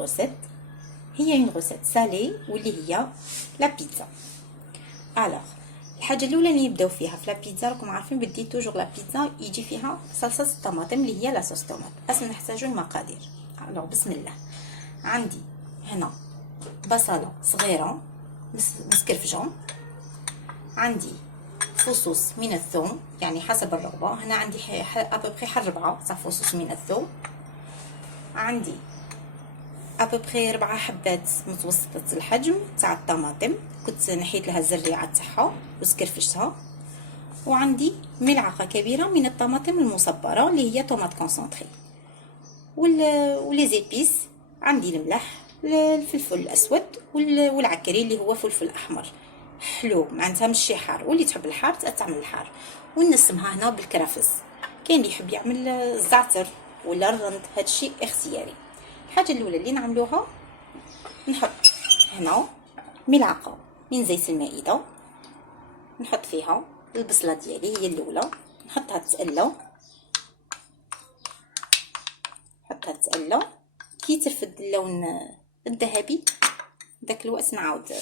غوسيت، هي اون غوسيت سالي واللي هي لا بيتزا. الوغ الحاجه الاولى اللي نبداو فيها في لا بيتزا، راكم عارفين بدي توجور لا بيتزا يجي فيها صلصه الطماطم اللي هي لا صوص طوماط. اصلا نحتاجو المقادير. الوغ بسم الله. عندي هنا بصله صغيره مسكرفجه، عندي فصوص من الثوم يعني حسب الرغبه، هنا عندي ابوبخي 4 تاع فصوص من الثوم، عندي ابوبخي 4 حبات متوسطه الحجم تاع الطماطم، كنت نحيت لها الزريعه تاعها وسكرفشتها، وعندي ملعقه كبيره من الطماطم المصبره اللي هي طوماط كونسونطري، ولي زيبيس عندي الملح، الفلفل الاسود والعكري اللي هو فلفل احمر حلو معناتها ماشي حار، واللي تحب الحار تعمل الحار، ونسمها هنا بالكرافس. كاين اللي يحب يعمل الزعتر ولا الرند، هادشي اختياري. الحاجه الاولى اللي نعملوها نحط هنا ملعقه من زيت المائده، نحط فيها البصله ديالي هي الاولى، نحطها تقلى، نحطها تقلى كي ترفد اللون الذهبي، داك الوقت نعاود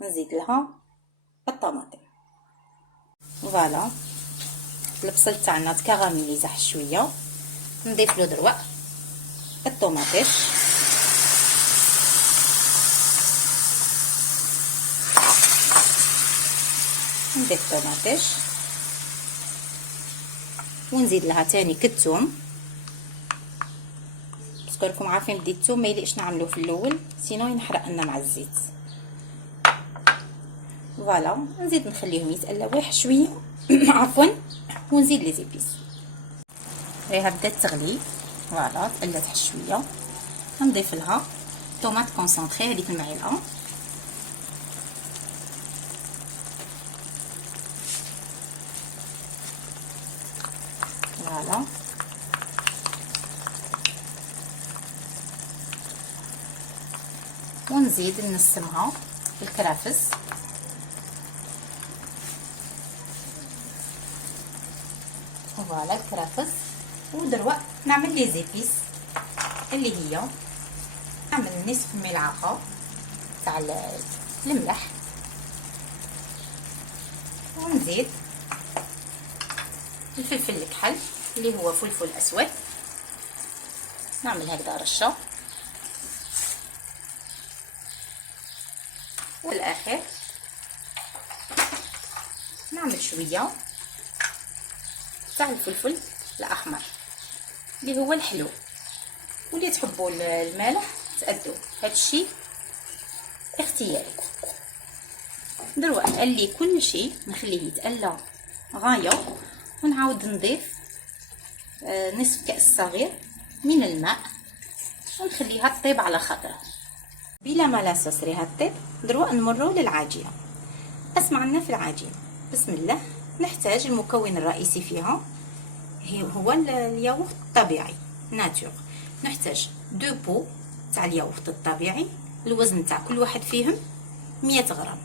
نزيد لها الطماطم. فوالا البصل تاعنا تكراميليزا شويه، نضيف له دروا الطوماطيش، نضيف الطوماطيش ونزيد لها تاني كالثوم، راكم عارفين بدي الثوم ما يليقش نعملوه في الاول سينو ينحرق لنا مع الزيت. فوالا نزيد نخليهم يتقلاو شويه عفوا، ونزيد لي زيبيس. ريها بدات تغلي، فوالا تقلات شويه، نضيف لها طوماط كونسونطري هذيك المعلقه، فوالا ونزيد نسمها بالكرافس، فوالا الكرافس، ودروا نعمل لي زيبيس اللي هي نعمل نصف ملعقه تاع الملح، ونزيد الفلفل الكحل اللي هو فلفل اسود، نعمل هكذا رشه، والاخر نعمل شويه تاع الفلفل الاحمر اللي هو الحلو، واللي تحبوا المالح تأدوا، هادشي اختياري. دروك نقلي كل شيء نخليه يتقلى غايه، ونعاود نضيف نصف كأس صغير من الماء ونخليها تطيب على خاطرها. بلا ما لا صوص ريها تطيب، دروك نمروا للعجينه. اسمعنا في العجينه، بسم الله. نحتاج المكون الرئيسي فيها هو الياغورت الطبيعي ناتور، نحتاج 2 بو تاع الياغورت الطبيعي، الوزن تاع كل واحد فيهم 100 غرام،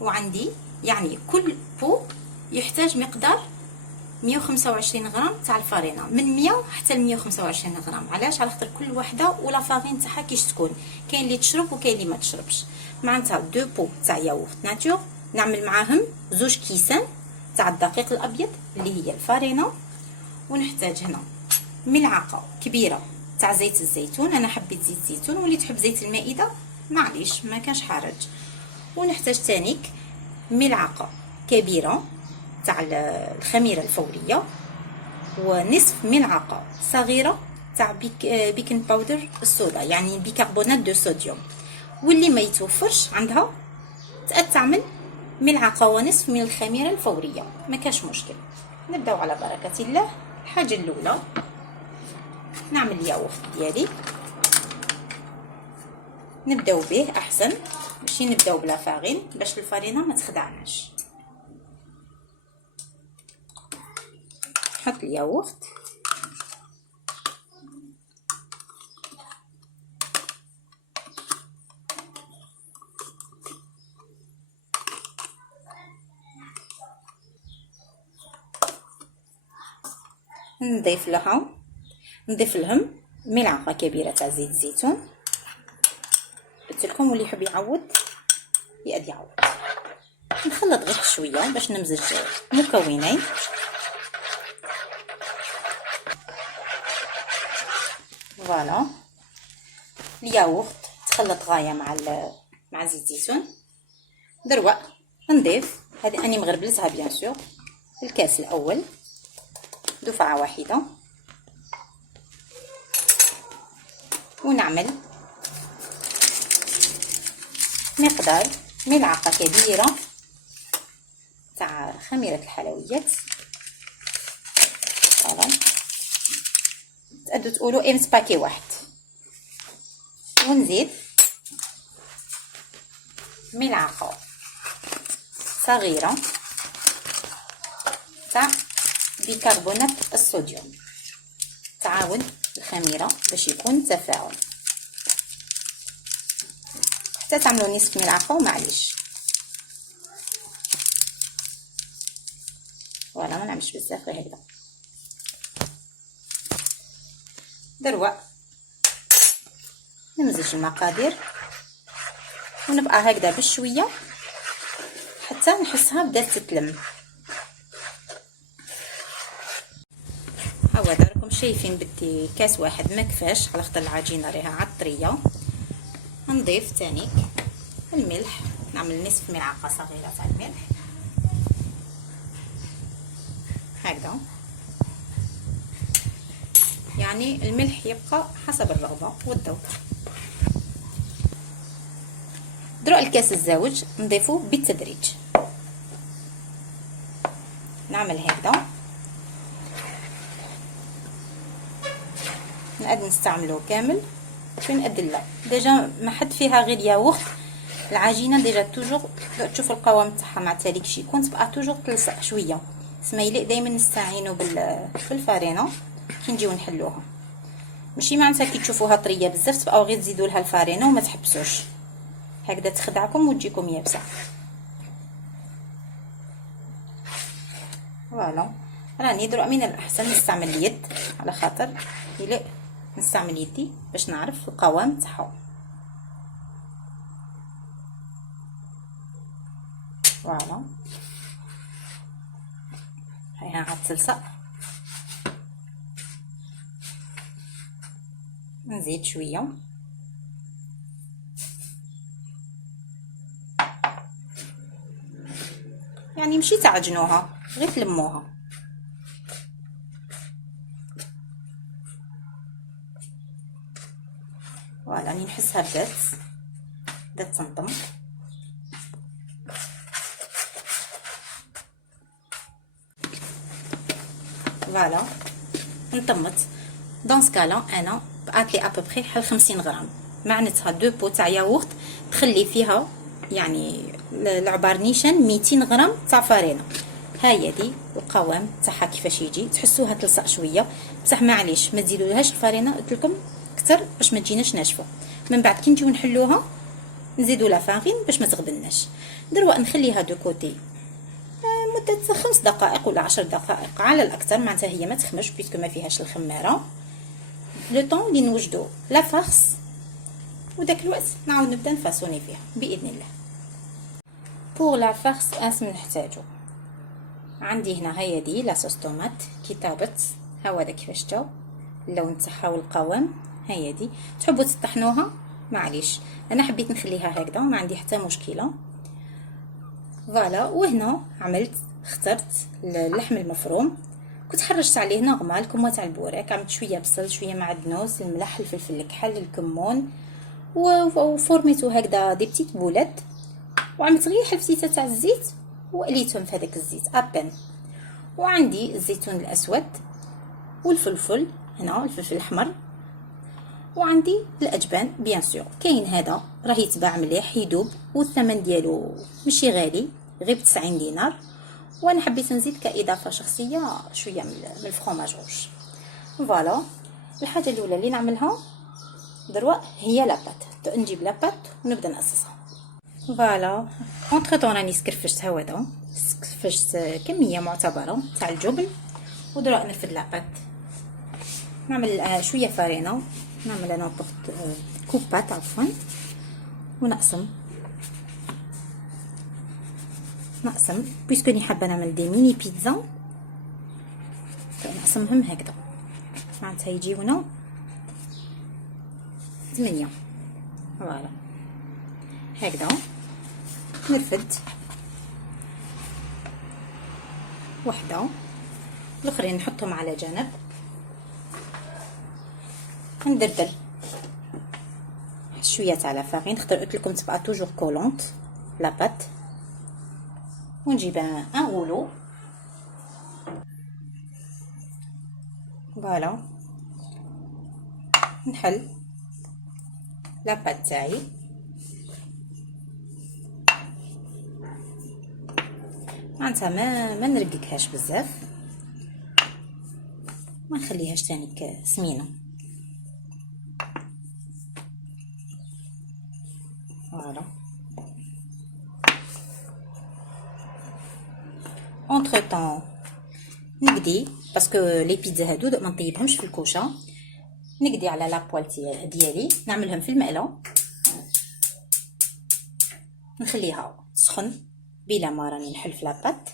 وعندي يعني كل بو يحتاج مقدار 125 غرام تاع الفارينه، من 100 حتى ل 125 غرام. علاش؟ على خاطر كل وحده ولا فارين تاعها كيش تكون، كاين اللي تشرب وكاين اللي ما تشربش. معناتها 2 بو تاع ياغورت ناتور نعمل معاهم 2 كيسان تاع الدقيق الابيض اللي هي الفارينه، ونحتاج هنا ملعقه كبيره تاع زيت الزيتون، انا حبيت زيت الزيتون، واللي تحب زيت المائده معليش ما كانش حرج. ونحتاج تانيك ملعقه كبيره تاع الخميره الفوريه، ونصف ملعقه صغيره تاع بيكنج باودر الصودا يعني بيكربونات دو صوديوم، واللي ما يتوفرش عندها تعمل ملعقه ونصف من الخميره الفوريه ما كاش مشكل. نبداو على بركه الله. الحاجه الاولى نعمل الياغورت ديالي، نبداو به احسن، ماشي نبداو بلا فارين باش الفارينه ما تخدعناش. نحط الياغورت، نضيف لهم ملعقه كبيره تاع زيت الزيتون، قلت لكم واللي يحب يعوض يقد يعوض. نخلط غير شويه باش نمزج مكونين. فوالا الياغورت تخلط غايه مع زيت زيتون. دروه نضيف هذه اني مغربلتها بيان سور الكاس الاول دفعه واحده، ونعمل مقدار ملعقه كبيره تاع خميره الحلويات. فوالا تقدروا تقولوا ام سباكي واحد. ونزيد ملعقه صغيره تاع بيكربونات الصوديوم تعاون الخميره باش يكون تفاعل. حتى تعملوا نصف ملعقه ومعليش. فوالا ما نعملش بزاف غير هكذا. دروه نمزج المقادير ونبقى هكذا بشويه حتى نحسها بدات تتلم. هاو راكم شايفين بدي كاس واحد ما كفاش على خاطر العجينه راها عطريه. نضيف تاني الملح، نعمل نصف ملعقه صغيره تاع الملح هكذا. يعني الملح يبقى حسب الرغبه والذوق. درو الكاس الزوج نضيفه بالتدريج. نعمل هكذا. نقد نستعملوه كامل فين قد لا ديجا ما حد فيها غير ياغورت. العجينه ديجا توجور تشوفوا القوام تاعها مع تاليك شي يكون تبقى توجور تلصق شويه. سمايلي دائما نستعينوا بالفارينه كي نجيو نحلوها. ماشي معناتها كي تشوفوها طريه بزاف تبقاو غير تزيدوا لها الفارينه وما تحبسوش هكذا تخدعكم وتجيكم يابسه. فوالا راني درو من الاحسن نستعمل اليد على خاطر يلي نستعمل يدي باش نعرف القوام تاعها. فوالا هاي عاد تلصق. نزيد شويه يعني ماشي تعجنوها غير تلموها. فوالا راني نحسها بدات تنطم. فوالا انطمت. دون سكالا انا بقات لي ابوبري حوالي 50 غرام. معناتها دو بو تاع ياغورت تخلي فيها يعني العبار نيشان 200 غرام تاع فارينه. هاي دي القوام تاعها كيفاش يجي تحسوها تلصق شويه بصح معليش ما تزيدولهاش الفارينه قلت لكم كتر باش ما تجيناش ناشفه. من بعد كي نجيو نحلوها نزيدوا لا فارين باش ما تغبناش. دروه نخليها دو كوتي مده 5 دقائق ولا 10 دقائق على الاكثر. معناتها هي ما تخمش بيسكو ما فيهاش الخماره. لو طون اللي نوجدوا لا فارس وداك الوقت نعاود نبدا نفاصوني فيها باذن الله. بور لا فارس اش نحتاجو عندي هنا هي دي لا صوص طوماط كي طابت. ها هذا كيفاش جاو اللون تاعها والقوام. هي دي تحبوا تطحنوها معليش انا حبيت نخليها هكذا ما عندي حتى مشكله. فوالا وهنا اخترت اللحم المفروم. كنت حرشت عليه نغمه الكمه تاع البوراك. عملت شويه بصل شويه معدنوس الملح الفلفل الكحل الكمون وفورميتو هكذا دي بتيت بولات. وعملت غير حفتيته تاع الزيت وقليتهم في هذاك الزيت ابن. وعندي الزيتون الاسود والفلفل هنا الفلفل الاحمر. وعندي الاجبان بيان سور كاين هذا راه يتباع مليح يدوب والثمن ديالو ماشي غالي غير 90 دينار. وانا حبيت نزيد كاضافه شخصيه شويه من الفرomاج روج. فوالا الحاجه الاولى اللي نعملها دروه هي لاباط. نجيب لاباط ونبدا نقصصها. فوالا اونتر طون راني سكرفشت هذا سكرفشت كميه معتبره تاع الجبن. ودروه نرفد لاباط. نعمل شويه فارينه. نعمل انا بورت كوبات عفوا ونقسم بيسكو اني حابه نعمل دي ميني بيتزا، نقسمهم هكذا معناتها يجيونا 8. فوالا هكذا نرفد وحده، الاخرين نحطهم على جنب. ندردل شويه تاع لافارين، خاطر قلت لكم تبقى توجور كولونت لا بات. ونجيب ان غولو فوالا، نحل لا بات تاعي، معناتها ما نرققهاش بزاف، ما نخليهاش تانيك سمينه. فوالا اونتر طون نقدي، باسكو لي بيتزا هادو ما نطيبهمش في الكوشه، نقدي على لابوال ديالي، نعملهم في المقله، نخليها تسخن بلا ما راني نحل في لاباط.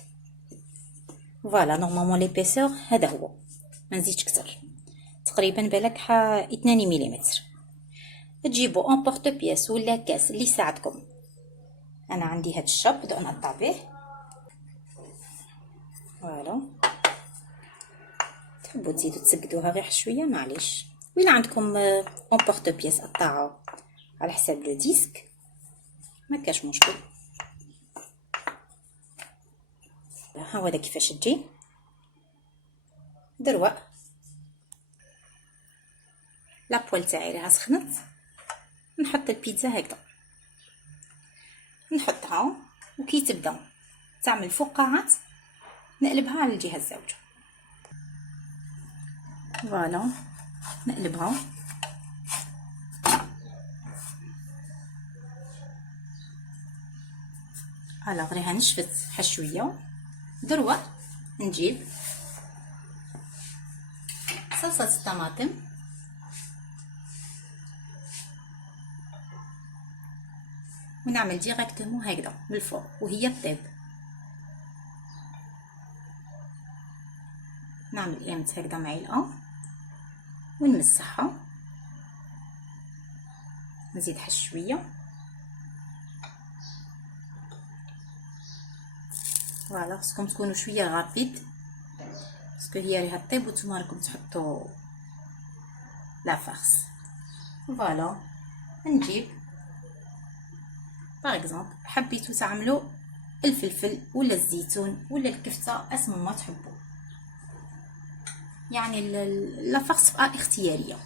فوالا نورمالمون ليبيسور هذا هو، ما نزيدش كتر، تقريبا بالك 2 ملم. تجيبو اون بورت بياس ولا كاس اللي يساعدكم. انا عندي هاد الشاب بدأ نقطع به. فوالا تحبوا تزيدوا تسقدوها غير شويه معليش، ولا عندكم اون بورت بياس قطعوا على حساب لو ديسك ما كاش مشكل. ها هو كيفاش تجي دروا. لابوال تاعي راها سخنت، نحط البيتزا هكذا، نحطها وكي تبدا تعمل فقاعات نقلبها على الجهه الزوجه. فوالا نقلبها على غريها نشفت حشويه. دروا نجيب صلصه الطماطم ونعمل ديريكتومون هكذا من الفوق وهي طيب. نعمل ايمت هكذا معلقه ونمسحها، نزيد حشويه. فوالا خصكم تكونوا شويه غابيد باسكو هي راها طيب وانتوما راكم تحطوا لا فارس. فوالا نجيب باغ اكزومبل حبيتو تعملوا الفلفل ولا الزيتون ولا الكفته اسم ما تحبوا، يعني لا فارس تبقى اختياريه.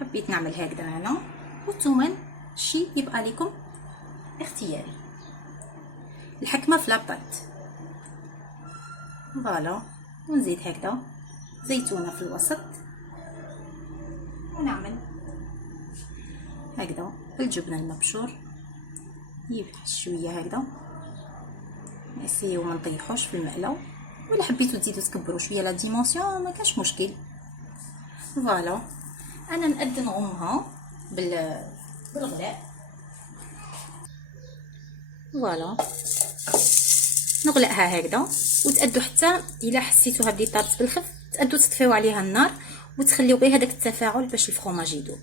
حبيت نعمل هكذا هنا، والثومن شي يبقى لكم اختياري، الحكمه في لاباط. فوالا ونزيد هكذا زيتونه في الوسط، ونعمل هكذا الجبن المبشور يفتح شويه هكذا، نسيو ما نطيحوش في المقله، ولا حبيتو تزيدو تكبروا شويه لا ديمونسيون ما كاش مشكل. فوالا انا نقد نغمها بالغلاء. فوالا نغلقها هكذا، وتأدوا حتى الا حسيتوها بديت طابت بالخف تأدوا تطفيو عليها النار وتخليو غير هذاك التفاعل باش الفرomاج يذوب.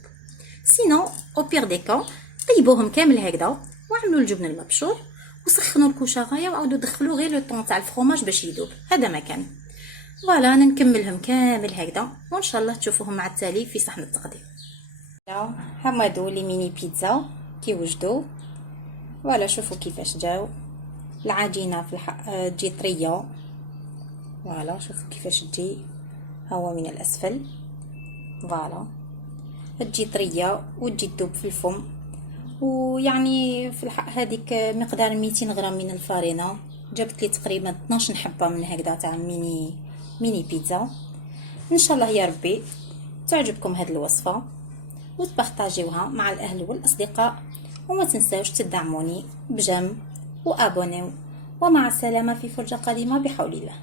سينو او بير دي كا طيبوهم كامل هكذا وعملوا الجبن المبشور وسخنوا الكوشه غايه وعاودوا دخلوا غير لو طون تاع الفرomاج باش يذوب. هذا ما كان. فوالا انا نكملهم كامل هكذا وان شاء الله تشوفوهم مع التالي في صحن التقديم. هما لي ميني بيتزا كي وجدوا. فوالا شوفوا كيفاش جاو، العجينه في الحق تجي طريه. فوالا شوفوا كيفاش تجي، هو من الاسفل فوالا تجي طريه وتجي تذوب في الفم. ويعني في الحق هذيك مقدار 200 غرام من الفارينه جابت لي تقريبا 12 حبه من هكذا تاع ميني بيتزا. ان شاء الله يا ربي تعجبكم هذه الوصفه وتبارطاجيوها مع الاهل والاصدقاء، وما تنساوش تدعموني بجيم وابونيو. ومع السلامه في فرجه قادمه بحول الله.